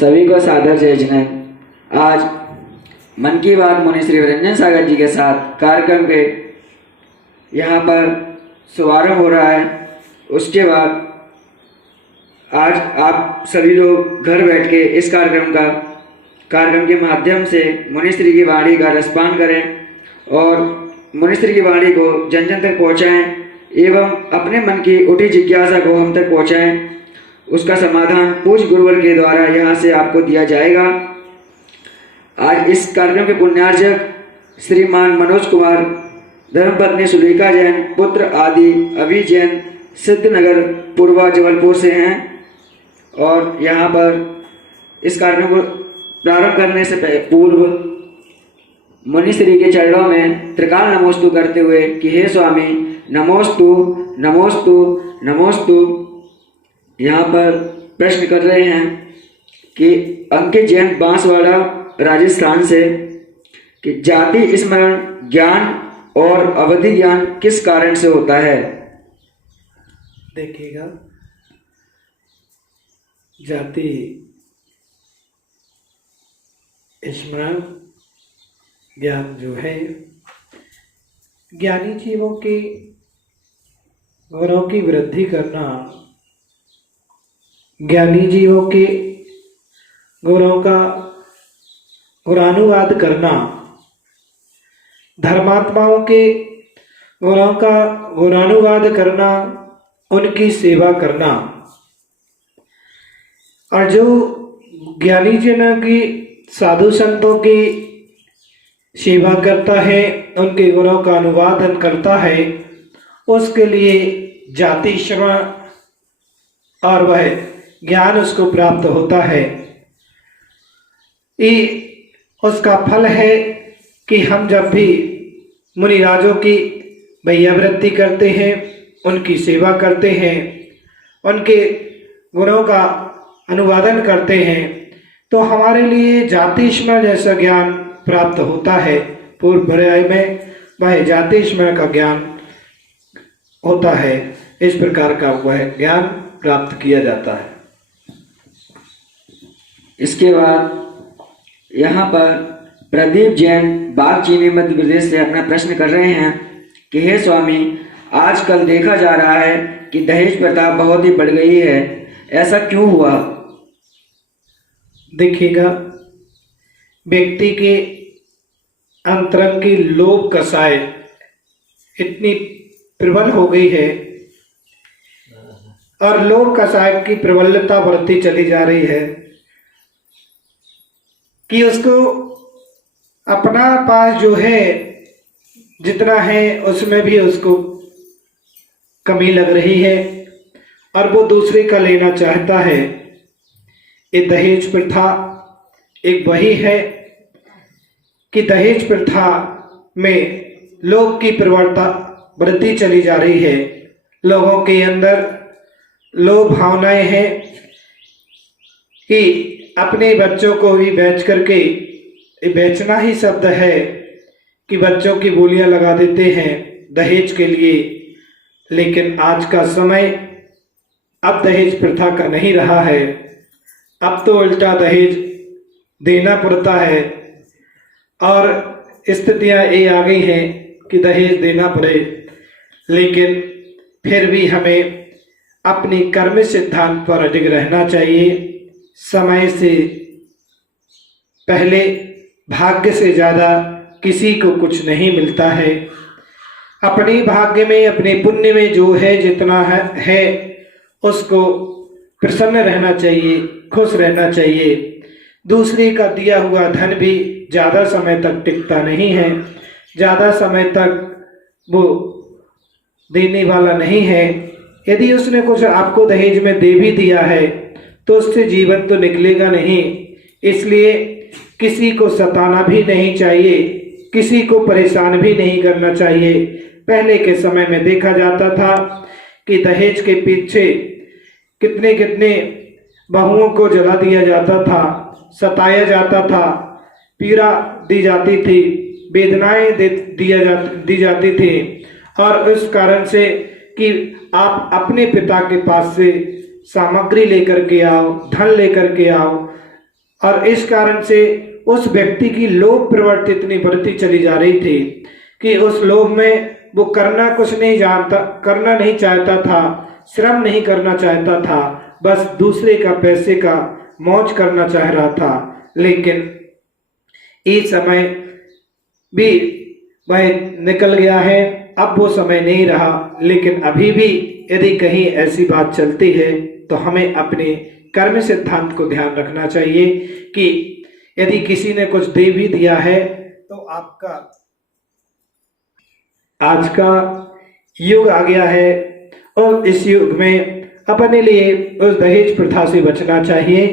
सभी को सादर जय जैन। आज मन की बात मुनि श्री रंजन सागर जी के साथ कार्यक्रम के यहाँ पर शुभारंभ हो रहा है। उसके बाद आज आप सभी लोग घर बैठ के इस कार्यक्रम के माध्यम से मुनिश्री की वाणी का रसपान करें और मुनिश्री की वाणी को जन जन तक पहुँचाएँ एवं अपने मन की उठी जिज्ञासा को हम तक पहुँचाएँ। उसका समाधान पूज्य गुरुवर के द्वारा यहाँ से आपको दिया जाएगा। आज इस कार्यक्रम के पुण्यार्जक श्रीमान मनोज कुमार, धर्मपत्नी सुलेखा जैन, पुत्र आदि अभी जैन सिद्धनगर पूर्वा जबलपुर से हैं और यहाँ पर इस कार्यक्रम को प्रारंभ करने से पूर्व मुनिश्री के चरणों में त्रिकाल नमोस्तु करते हुए कि हे स्वामी नमोस्तु नमोस्तु नमोस्तु। यहाँ पर प्रश्न कर रहे हैं कि अंकित जैन बांसवाड़ा राजस्थान से कि जाति स्मरण ज्ञान और अवधि ज्ञान किस कारण से होता है। देखिएगा, जाति स्मरण ज्ञान जो है ज्ञानी जीवों के गुणों की वृद्धि करना, ज्ञानी जीवों के गुणों का गुणानुवाद करना, धर्मात्माओं के गुणों का गुणानुवाद करना, उनकी सेवा करना। और जो ज्ञानी जनों की साधु संतों की सेवा करता है, उनके गुणों का अनुवादन करता है, उसके लिए जाति श्रवण और वह ज्ञान उसको प्राप्त होता है। ये उसका फल है कि हम जब भी मुनिराजों की भैयावृत्ति करते हैं, उनकी सेवा करते हैं, उनके गुणों का अनुवादन करते हैं, तो हमारे लिए जाति स्मरण जैसा ज्ञान प्राप्त होता है। पूर्व पर्याय में वह जाति स्मरण का ज्ञान होता है। इस प्रकार का वह ज्ञान प्राप्त किया जाता है। इसके बाद यहाँ पर प्रदीप जैन बागचीनी मध्य प्रदेश से अपना प्रश्न कर रहे हैं कि हे स्वामी, आजकल देखा जा रहा है कि दहेज प्रथा बहुत ही बढ़ गई है, ऐसा क्यों हुआ। देखिएगा, व्यक्ति के अंतरंग की लोभ कसाय इतनी प्रबल हो गई है और लोभ कसाय की प्रबलता बढ़ती चली जा रही है कि उसको अपना पास जो है जितना है उसमें भी उसको कमी लग रही है और वो दूसरे का लेना चाहता है। ये दहेज प्रथा एक वही है कि दहेज प्रथा में लोभ की प्रवणता बढ़ती चली जा रही है। लोगों के अंदर लोभ भावनाएं हैं कि अपने बच्चों को भी बेच करके, बेचना ही शब्द है कि बच्चों की बोलियां लगा देते हैं दहेज के लिए। लेकिन आज का समय अब दहेज प्रथा का नहीं रहा है। अब तो उल्टा दहेज देना पड़ता है और स्थितियां ये आ गई हैं कि दहेज देना पड़े। लेकिन फिर भी हमें अपनी कर्म सिद्धांत पर अडिग रहना चाहिए। समय से पहले भाग्य से ज़्यादा किसी को कुछ नहीं मिलता है। अपने भाग्य में, अपने पुण्य में जो है जितना है उसको प्रसन्न रहना चाहिए, खुश रहना चाहिए। दूसरे का दिया हुआ धन भी ज़्यादा समय तक टिकता नहीं है, ज़्यादा समय तक वो देने वाला नहीं है। यदि उसने कुछ आपको दहेज में दे भी दिया है तो उससे जीवन तो निकलेगा नहीं। इसलिए किसी को सताना भी नहीं चाहिए, किसी को परेशान भी नहीं करना चाहिए। पहले के समय में देखा जाता था कि दहेज के पीछे कितने कितने बहुओं को जला दिया जाता था, सताया जाता था, पीड़ा दी जाती थी, वेदनाएं दी जाती थी। और उस कारण से कि आप अपने पिता के पास से सामग्री लेकर के आओ, धन लेकर के आओ, और इस कारण से उस व्यक्ति की लोभ प्रवृत्ति इतनी बढ़ती चली जा रही थी कि उस लोभ में वो करना नहीं चाहता था, श्रम नहीं करना चाहता था, बस दूसरे का पैसे का मौज करना चाह रहा था। लेकिन इस समय भी वह निकल गया है, अब वो समय नहीं रहा। लेकिन अभी भी यदि कहीं ऐसी बात चलती है तो हमें अपने कर्म सिद्धांत को ध्यान रखना चाहिए कि यदि किसी ने कुछ दे भी दिया है तो आपका आज का युग आ गया है और इस युग में अपने लिए उस दहेज प्रथा से बचना चाहिए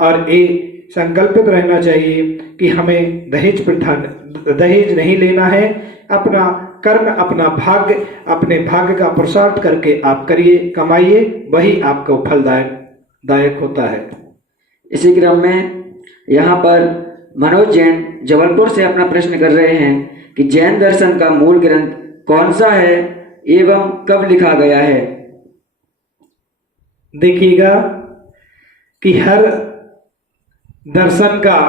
और ये संकल्पित रहना चाहिए कि हमें दहेज नहीं लेना है। अपना कर्म, अपना भाग्य, अपने भाग्य का पुरुषार्थ करके आप करिए, कमाइए, वही आपको फलदायक होता है। इसी क्रम में यहाँ पर मनोज जैन जबलपुर से अपना प्रश्न कर रहे हैं कि जैन दर्शन का मूल ग्रंथ कौन सा है एवं कब लिखा गया है। देखिएगा कि हर दर्शन का,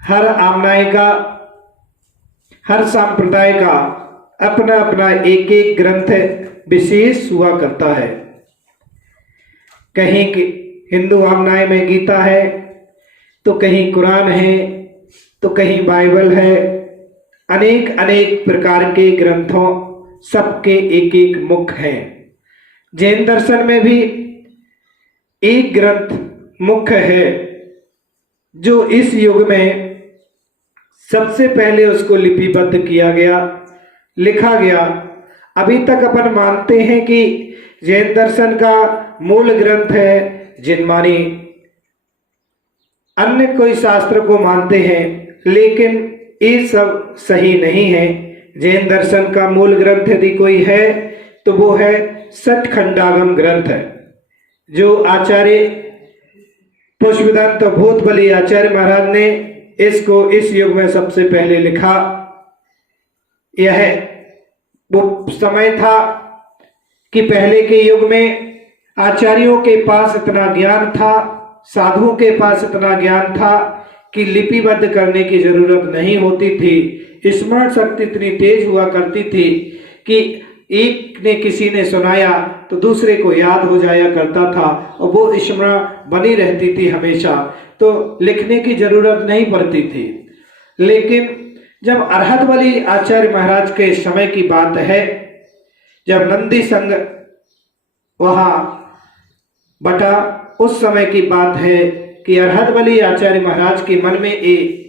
हर आमनाय का, हर संप्रदाय का अपना अपना एक एक ग्रंथ विशेष हुआ करता है। कहीं हिंदू आमनाय में गीता है, तो कहीं कुरान है, तो कहीं बाइबल है। अनेक अनेक प्रकार के ग्रंथों सबके एक एक मुख हैं। जैन दर्शन में भी एक ग्रंथ मुख्य है जो इस युग में सबसे पहले उसको लिपिबद्ध किया गया, लिखा गया। अभी तक अपन मानते हैं कि जैन दर्शन का मूल ग्रंथ है जिनमानी, अन्य कोई शास्त्र को मानते हैं, लेकिन ये सब सही नहीं है। जैन दर्शन का मूल ग्रंथ यदि कोई है तो वो है षट्खंडागम ग्रंथ है, जो आचार्य पुष्पदंत भूतबली आचार्य महाराज ने इसको इस युग में सबसे पहले लिखा। यह वो समय था कि पहले के युग में आचार्यों के पास इतना ज्ञान था, साधुओं के पास इतना ज्ञान था कि लिपिबद्ध करने की जरूरत नहीं होती थी। स्मरण शक्ति इतनी तेज हुआ करती थी कि एक ने किसी ने सुनाया तो दूसरे को याद हो जाया करता था और वो स्मरण बनी रहती थी हमेशा, तो लिखने की जरूरत नहीं पड़ती थी। लेकिन जब अरहतबली आचार्य महाराज के समय की बात है, जब नंदी संघ वहां बटा, उस समय की बात है कि अरहतबली आचार्य महाराज के मन में एक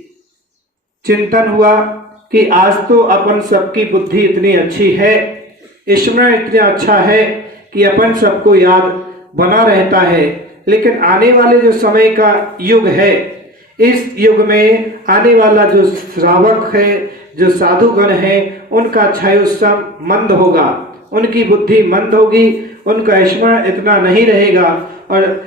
चिंतन हुआ कि आज तो अपन सबकी बुद्धि इतनी अच्छी है, स्मरण इतना अच्छा है कि अपन सबको याद बना रहता है, लेकिन आने वाले जो समय का युग है, इस युग में आने वाला जो श्रावक है, जो साधुगण है, उनका क्षयोत्सव मंद होगा, उनकी बुद्धि मंद होगी, उनका स्मरण इतना नहीं रहेगा। और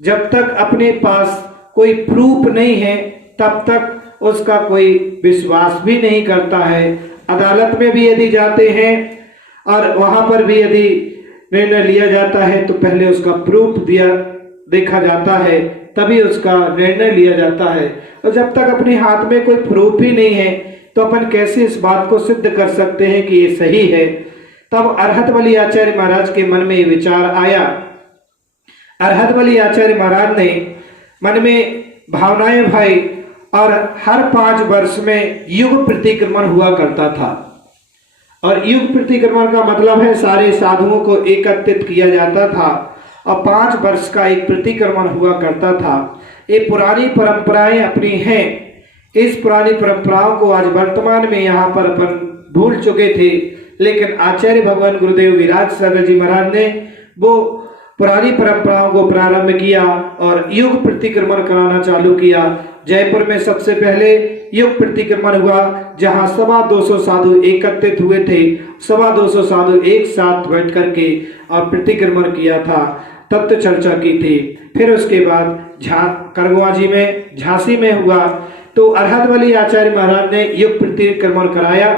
जब तक अपने पास कोई प्रूफ नहीं है तब तक उसका कोई विश्वास भी नहीं करता है। अदालत में भी यदि जाते हैं और वहां पर भी यदि निर्णय लिया जाता है तो पहले उसका प्रूफ देखा जाता है, तभी उसका निर्णय लिया जाता है। और जब तक अपने हाथ में कोई प्रूफ ही नहीं है तो अपन कैसे इस बात को सिद्ध कर सकते हैं कि ये सही है। तब अरहतबली आचार्य महाराज के मन में ये विचार आया। अरहतबली आचार्य महाराज ने मन में भावनाएं भाई, और हर 5 वर्ष में युग प्रतिक्रमण हुआ करता था। और युग प्रतिक्रमण का मतलब है सारे साधुओं को एकत्रित किया जाता था और 5 वर्ष का एक प्रतिक्रमण हुआ करता था। ये पुरानी परंपराएं अपनी हैं। इस पुरानी परंपराओं को आज वर्तमान में यहाँ पर अपन भूल चुके थे, लेकिन आचार्य भगवान गुरुदेव विराज सागर जी महाराज ने वो पुरानी परंपराओं को प्रारंभ किया और युग प्रतिक्रमण कराना चालू किया। जयपुर में सबसे पहले युग प्रतिक्रमण हुआ, जहां 225 साधु एकत्रित हुए थे। 225 साधु एक साथ बैठ करके और प्रतिक्रमण किया था, तत्व चर्चा की थी। फिर उसके बाद करगुआजी में, झांसी में हुआ, तो अरहतबली आचार्य महाराज ने युग प्रतिक्रमण कराया।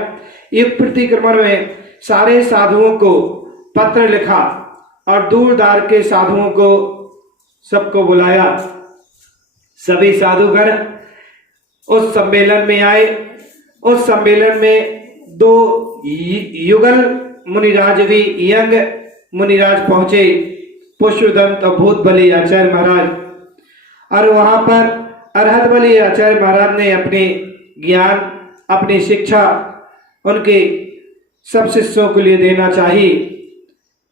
युग प्रतिक्रमण में सारे साधुओं को पत्र लिखा और दूर दार के साधुओं को सबको बुलाया। सभी साधुगण उस सम्मेलन में आए। उस सम्मेलन में 2 युगल मुनिराज भी यंग मुनिराज पहुंचे, पुष्पदंत और भूतबली आचार्य महाराज। और वहां पर अरहत बली आचार्य महाराज ने अपने ज्ञान, अपनी शिक्षा उनके सब शिष्यों के लिए देना चाहिए।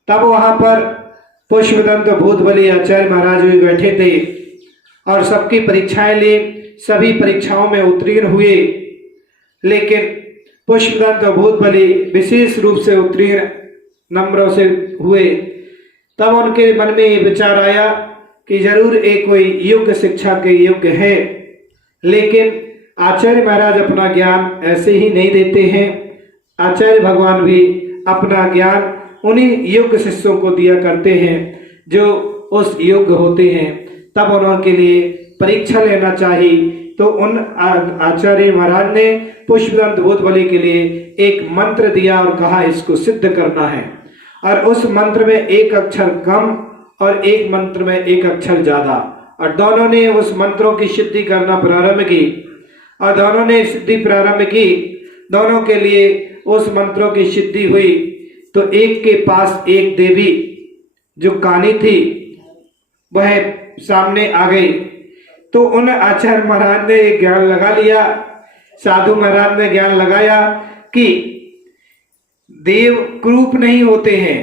तब वहां पर पुष्पदंत भूतबली आचार्य महाराज भी बैठे थे और सबकी परीक्षाएं ली। सभी परीक्षाओं में उत्तीर्ण हुए, लेकिन पुष्पदंत भूतबली विशेष रूप से उत्तीर्ण नंबरों से हुए। तब उनके मन में ये विचार आया कि जरूर एक कोई योग्य शिक्षा के योग्य है, लेकिन आचार्य महाराज अपना ज्ञान ऐसे ही नहीं देते हैं। आचार्य भगवान भी अपना ज्ञान उन्हीं योग्य शिष्यों को दिया करते हैं जो उस योग्य होते हैं। तब उनके लिए परीक्षा लेना चाहिए। तो उन आचार्य महाराज ने पुष्पदंत भूतबली के लिए एक मंत्र दिया और कहा इसको सिद्ध करना है। और उस मंत्र में एक अक्षर कम और एक मंत्र में एक अक्षर ज्यादा, और दोनों ने उस मंत्रों की सिद्धि करना प्रारंभ की। और दोनों ने सिद्धि प्रारंभ की, दोनों के लिए उस मंत्रों की सिद्धि हुई। तो एक के पास एक देवी जो कानी थी वह सामने आ गई। तो उन आचार्य महाराज ने ज्ञान लगा लिया, साधु महाराज ने ज्ञान लगाया कि देव क्रूप नहीं होते हैं।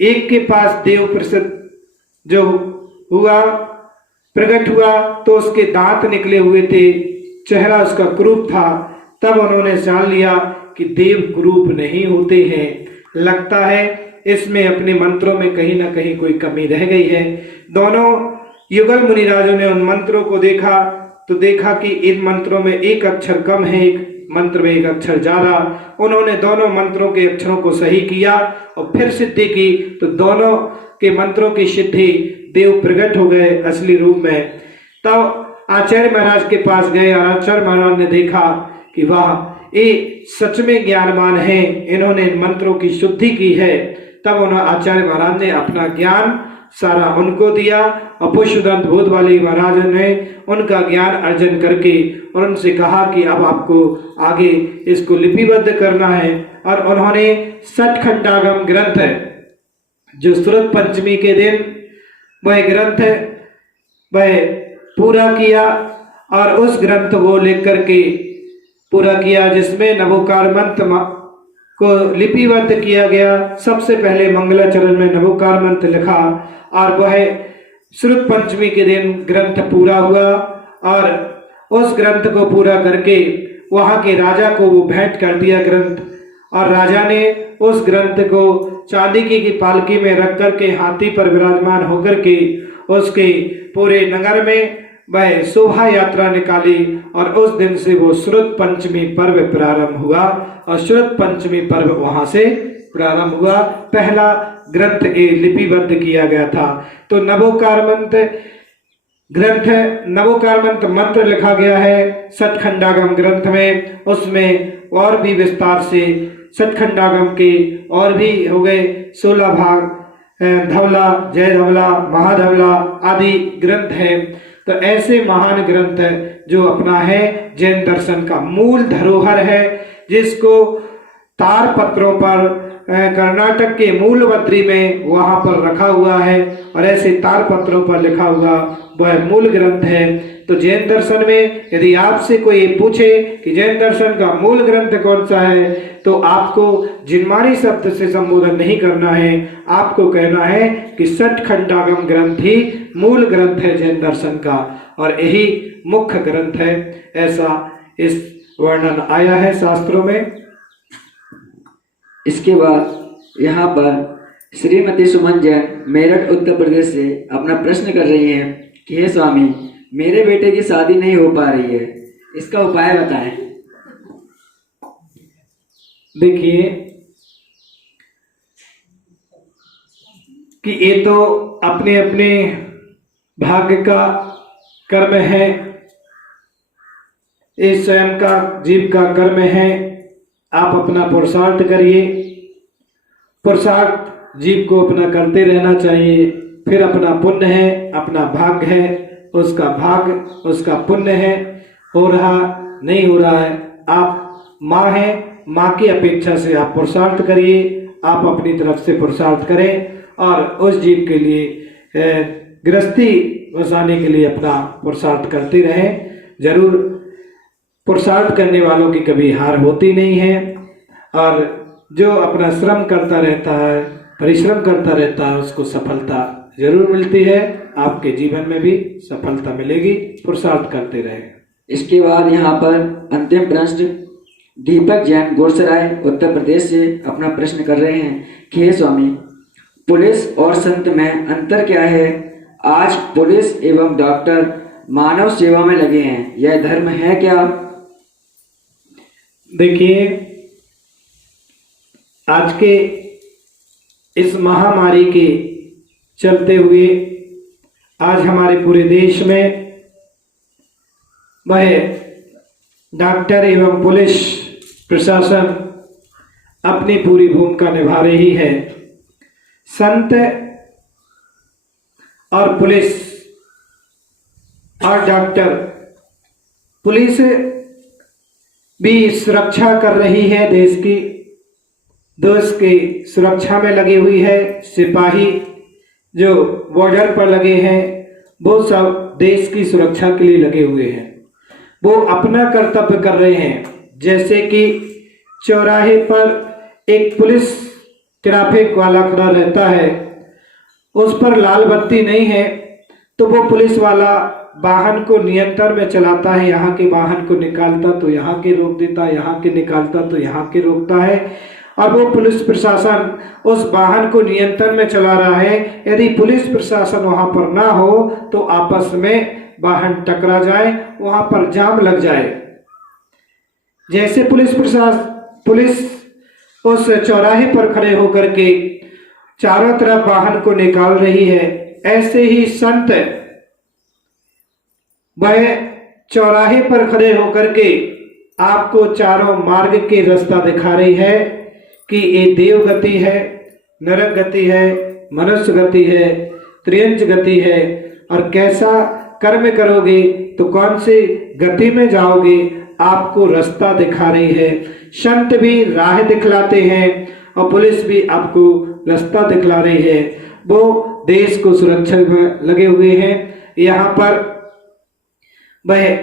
एक के पास देव प्रसिद्ध जो हुआ, प्रकट हुआ तो उसके दांत निकले हुए थे, चेहरा उसका क्रूप था। तब उन्होंने जान लिया कि देव क्रूप नहीं होते हैं। लगता है इसमें अपने मंत्रों में कहीं ना कहीं कोई कमी रह गई है। दोनों युगल मुनिराजों ने उन मंत्रों को देखा तो देखा कि इन मंत्रों में एक अक्षर कम है, एक मंत्र में एक अक्षर ज्यादा। उन्होंने दोनों मंत्रों के अक्षरों को सही किया और फिर सिद्धि की, तो दोनों के मंत्रों की सिद्धि, देव प्रकट हो गए असली रूप में। तब आचार्य महाराज के पास गए और आचार्य महाराज ने देखा कि वाह, ये सच में ज्ञानवान है, इन्होंने मंत्रों की शुद्धि की है। तब उन्होंने आचार्य महाराज ने अपना ज्ञान सारा उनको दिया और पुष्पदंत भूतबली महाराज ने उनका ज्ञान अर्जन करके और उनसे कहा कि अब आपको आगे इसको लिपिबद्ध करना है। और उन्होंने सठखंडागम ग्रंथ जो सुरत पंचमी के दिन वह ग्रंथ वह पूरा किया और उस ग्रंथ को लिख करके पूरा किया, जिसमें नवोकार मंत्र को लिपिबद्ध किया गया। सबसे पहले मंगलाचरण में नवोकार मंत्र लिखा और वह श्रुत पंचमी के दिन ग्रंथ पूरा हुआ। और उस ग्रंथ को पूरा करके वहां के राजा को वो भेंट कर दिया ग्रंथ, और राजा ने उस ग्रंथ को चांदी की पालकी में रख करके हाथी पर विराजमान होकर के उसके पूरे नगर में वह शोभा यात्रा निकाली। और उस दिन से वो श्रुत पंचमी पर्व प्रारंभ हुआ और श्रुत पंचमी पर्व वहां से प्रारंभ हुआ। पहला ग्रंथ लिपिबद्ध किया गया था। तो नवोकार मंत्र ग्रंथ, नवोकार मंत्र लिखा गया है सठखंडागम ग्रंथ में। उसमें और भी विस्तार से सठखंडागम के और भी हो गए 16 भाग, धवला, जय धवला, महाधवला आदि ग्रंथ है। तो ऐसे महान ग्रंथ जो अपना है जैन दर्शन का मूल धरोहर है, जिसको तार पत्रों पर कर्नाटक के मूल बद्री में वहां पर रखा हुआ है और ऐसे तार पत्रों पर लिखा हुआ वह मूल ग्रंथ है। तो जैन दर्शन में यदि आपसे कोई पूछे कि जैन दर्शन का मूल ग्रंथ कौन सा है, तो आपको जिनमानी शब्द से संबोधन नहीं करना है, आपको कहना है कि सठखंडागम ग्रंथ ही मूल ग्रंथ है जैन दर्शन का और यही मुख्य ग्रंथ है। ऐसा इस वर्णन आया है शास्त्रों में। इसके बाद यहाँ पर श्रीमती सुमन जैन मेरठ उत्तर प्रदेश से अपना प्रश्न कर रही हैं कि हे स्वामी, मेरे बेटे की शादी नहीं हो पा रही है, इसका उपाय बताएं। देखिए कि ये तो अपने अपने भाग्य का कर्म है, ये स्वयं का जीव का कर्म है। आप अपना पुरुषार्थ करिए, पुरुषार्थ जीव को अपना करते रहना चाहिए। फिर अपना पुण्य है, अपना भाग्य है, उसका भाग्य, उसका पुण्य है। हो रहा नहीं हो रहा है, आप माँ हैं, माँ की अपेक्षा से आप पुरुषार्थ करिए, आप अपनी तरफ से पुरुषार्थ करें और उस जीव के लिए गृहस्थी बसाने के लिए अपना पुरुषार्थ करते रहें। जरूर पुरुषार्थ करने वालों की कभी हार होती नहीं है और जो अपना श्रम करता रहता है, परिश्रम करता रहता है, उसको सफलता जरूर मिलती है। आपके जीवन में भी सफलता मिलेगी, पुरुषार्थ करते रहे। इसके बाद यहाँ पर अंतिम प्रश्न दीपक जैन गुरसराय उत्तर प्रदेश से अपना प्रश्न कर रहे हैं कि हे स्वामी, पुलिस और संत में अंतर क्या है? आज पुलिस एवं डॉक्टर मानव सेवा में लगे हैं, यह धर्म है क्या? देखिए, आज के इस महामारी के चलते हुए आज हमारे पूरे देश में वह डॉक्टर एवं पुलिस प्रशासन अपनी पूरी भूमिका निभा रही है। संत और पुलिस और डॉक्टर, पुलिस भी सुरक्षा कर रही है देश की, देश की सुरक्षा में लगी हुई है। सिपाही जो बॉर्डर पर लगे हैं वो सब देश की सुरक्षा के लिए लगे हुए हैं, वो अपना कर्तव्य कर रहे हैं। जैसे कि चौराहे पर एक पुलिस ट्रैफिक वाला खड़ा रहता है, उस पर लाल बत्ती नहीं है तो वो पुलिस वाला वाहन को नियंत्रण में चलाता है, यहाँ के वाहन को निकालता तो यहाँ के रोक देता, यहाँ के निकालता तो यहाँ के रोकता है। और वो पुलिस प्रशासन उस वाहन को नियंत्रण में चला रहा है। यदि पुलिस प्रशासन वहां पर ना हो तो आपस में वाहन टकरा जाए, वहां पर जाम लग जाए। जैसे पुलिस उस चौराहे पर खड़े होकर के चारों तरफ वाहन को निकाल रही है, ऐसे ही संत वह चौराहे पर खड़े होकर के आपको चारों मार्ग के रास्ता दिखा रही है कि ये देव गति है, नरक गति है, मनुष्य गति है, त्रियंच गति है, और कैसा कर्म करोगे तो कौन सी गति में जाओगे, आपको रास्ता दिखा रही है। संत भी राह दिखलाते हैं और पुलिस भी आपको रास्ता दिखला रही है। वो देश को सुरक्षा में लगे हुए हैं। यहाँ पर वह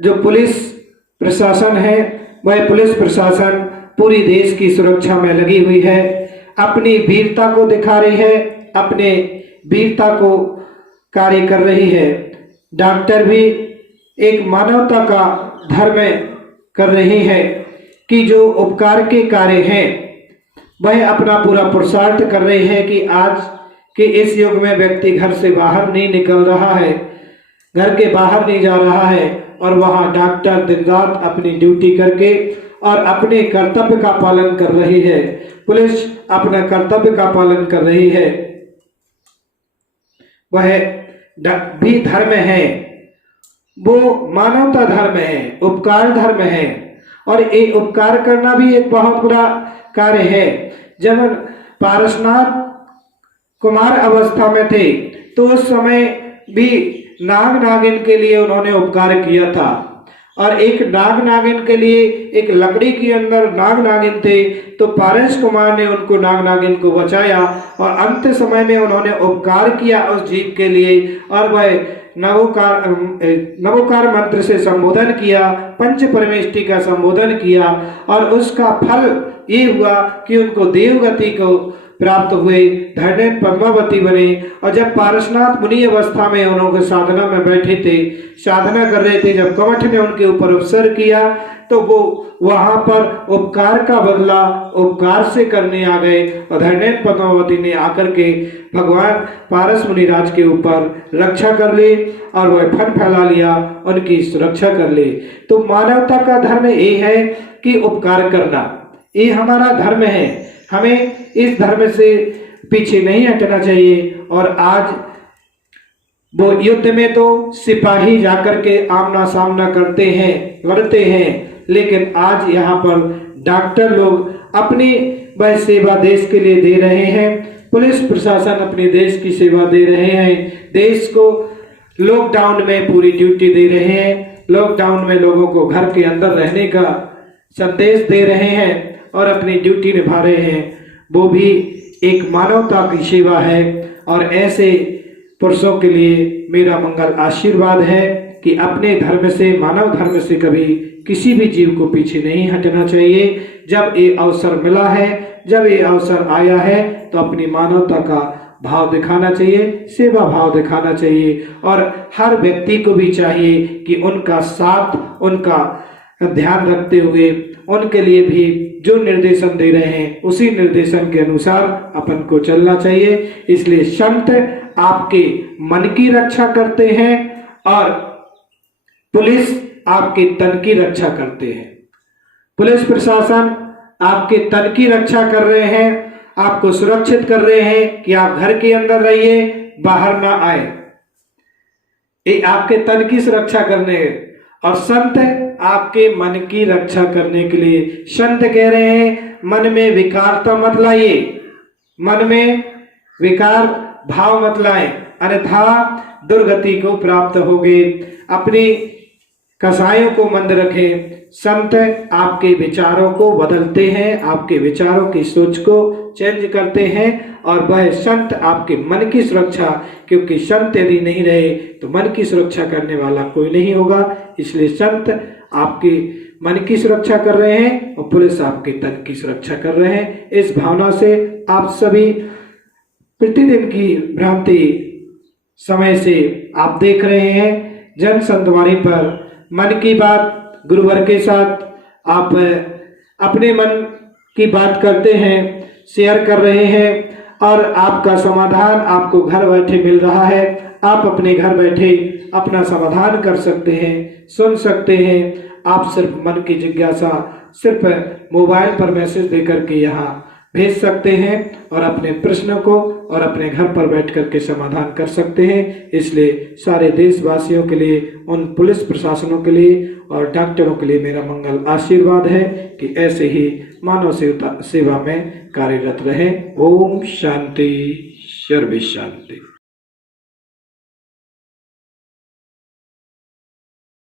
जो पुलिस प्रशासन है, वह पुलिस प्रशासन पूरी देश की सुरक्षा में लगी हुई है, अपनी वीरता को दिखा रही है, अपने वीरता को कार्य कर रही है। डॉक्टर भी एक मानवता का धर्म कर रही है कि जो उपकार के कार्य हैं वह अपना पूरा पुरुषार्थ कर रहे हैं कि आज के इस युग में व्यक्ति घर से बाहर नहीं निकल रहा है, घर के बाहर नहीं जा रहा है, और वहाँ डॉक्टर दिन रात अपनी ड्यूटी करके और अपने कर्तव्य का पालन कर रही है। पुलिस अपना कर्तव्य का पालन कर रही है। वह भी धर्म है, वो मानवता धर्म है, उपकार धर्म है, और ये उपकार करना भी एक बहुत बड़ा कार्य है। जब पारसनाथ कुमार अवस्था में थे तो उस समय भी नाग नागिन के लिए उन्होंने उपकार किया था, और एक नाग नागिन के लिए एक लकड़ी के अंदर नाग नागिन थे तो पारस कुमार ने उनको नाग नागिन को बचाया, और अंत समय में उन्होंने उपकार किया उस जीव के लिए, और वह नवोकार मंत्र से संबोधन किया, पंच परमेष्टि का संबोधन किया, और उसका फल ये हुआ कि उनको देवगति को प्राप्त हुए, धरणे पद्मावती बने। और जब पारसनाथ मुनि अवस्था में उन्होंने साधना में बैठे थे, साधना कर रहे थे, जब कवच ने उनके ऊपर अवसर किया तो वो वहां पर उपकार का बदला उपकार से करने आ गए, और धरणे पद्मावती ने आकर के भगवान पारस मुनिराज के ऊपर रक्षा कर ली और वह फन फैला लिया, उनकी सुरक्षा कर ली। तो मानवता का धर्म ये है कि उपकार करना, ये हमारा धर्म है। हमें इस धर्म से पीछे नहीं हटना चाहिए। और आज वो युद्ध में तो सिपाही जाकर के आमना सामना करते हैं, लड़ते हैं, लेकिन आज यहाँ पर डॉक्टर लोग अपनी वह सेवा देश के लिए दे रहे हैं, पुलिस प्रशासन अपने देश की सेवा दे रहे हैं, देश को लॉकडाउन में पूरी ड्यूटी दे रहे हैं, लॉकडाउन में लोगों को घर के अंदर रहने का संदेश दे रहे हैं और अपनी ड्यूटी निभा रहे हैं, वो भी एक मानवता की सेवा है। और ऐसे पुरुषों के लिए मेरा मंगल आशीर्वाद है कि अपने धर्म से, मानव धर्म से कभी किसी भी जीव को पीछे नहीं हटना चाहिए। जब ये अवसर मिला है, जब ये अवसर आया है, तो अपनी मानवता का भाव दिखाना चाहिए, सेवा भाव दिखाना चाहिए। और हर व्यक्ति को भी चाहिए कि उनका साथ, उनका ध्यान रखते हुए उनके लिए भी जो निर्देशन दे रहे हैं उसी निर्देशन के अनुसार अपन को चलना चाहिए। इसलिए संत आपके मन की रक्षा करते हैं और पुलिस आपके तन की रक्षा करते हैं। पुलिस प्रशासन आपके तन की रक्षा कर रहे हैं, आपको सुरक्षित कर रहे हैं कि आप घर के अंदर रहिए, बाहर ना आए, ये आपके तन की सुरक्षा करने हैं। और संत आपके मन की रक्षा करने के लिए संत कह रहे हैं मन में विकारता मत लाइए, मन में विकार भाव मत लाए, अन्यथा दुर्गति को प्राप्त होगे। अपनी कसायों को मंद रखें। संत आपके विचारों को बदलते हैं, आपके विचारों की सोच को चेंज करते हैं और वह संत आपके मन की सुरक्षा, क्योंकि संत यदि नहीं रहे तो मन की सुरक्षा करने वाला कोई नहीं होगा। इसलिए संत आपके मन की सुरक्षा कर रहे हैं और पुलिस आपके तन की सुरक्षा कर रहे हैं। इस भावना से आप सभी प्रतिदिन की भ्रांति समय से आप देख रहे हैं जन संतवाणी पर मन की बात गुरुवर के साथ आप अपने मन की बात करते हैं, शेयर कर रहे हैं और आपका समाधान आपको घर बैठे मिल रहा है। आप अपने घर बैठे अपना समाधान कर सकते हैं, सुन सकते हैं। आप सिर्फ मन की जिज्ञासा सिर्फ मोबाइल पर मैसेज देकर के यहाँ भेज सकते हैं और अपने प्रश्न को और अपने घर पर बैठ कर के समाधान कर सकते हैं। इसलिए सारे देशवासियों के लिए, उन पुलिस प्रशासनों के लिए और डॉक्टरों के लिए मेरा मंगल आशीर्वाद है कि ऐसे ही मानव सेवा में कार्यरत रहे। ओम शांति, सर्व शांति।